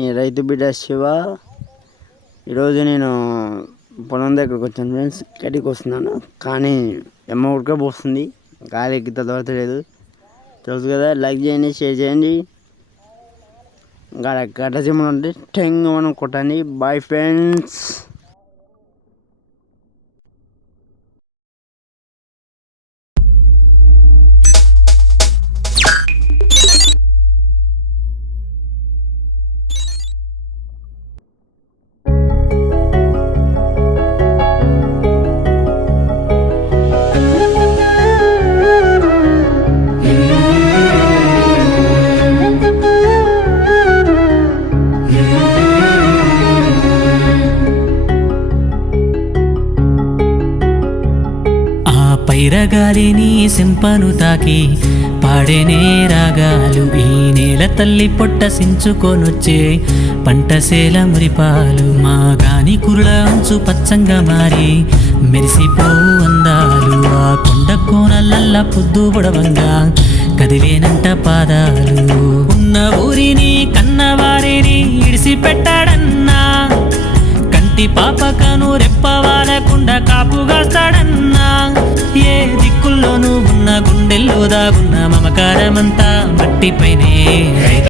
ఈ రైతు బిడ్డ శివ. ఈరోజు నేను పొలం దగ్గరకు వచ్చాను ఫ్రెండ్స్. గడ్డికి వస్తున్నాను కానీ ఎమ్మ ఉడకపోస్తుంది, గాలి ఎక్కితే దొరకలేదు. తెలుసు కదా, లైక్ చేయండి, షేర్ చేయండి. గడ్డ సిమ్మలు ఉంటే టెంగ్ మనం కొట్టండి. Bye friends. పైరగాలిని సింపను తాకి పాడేనే రాగాలు. ఈ నేల తల్లి పొట్ట సించుకొనొచ్చే పంటసేల మురిపాలు. మా గాని కురుల అంచు పచ్చంగా మారి మెరిసిపోవు అందాలు. ఆ కొండ కోనలల్ల పొద్దు పొడవంగా కదిలేనంట పాదాలు. ఉన్న ఊరిని కన్నవారిని ఇడిసిపెట్టాడన్నా, కంటి పాపకను రెప్పవాలకుండా కాపుగాస్తాడన్నా. ఏ దిక్కుల్లోనూ ఉన్న గుండెల్లో దాగున్న మమకారమంతా మట్టిపైనే.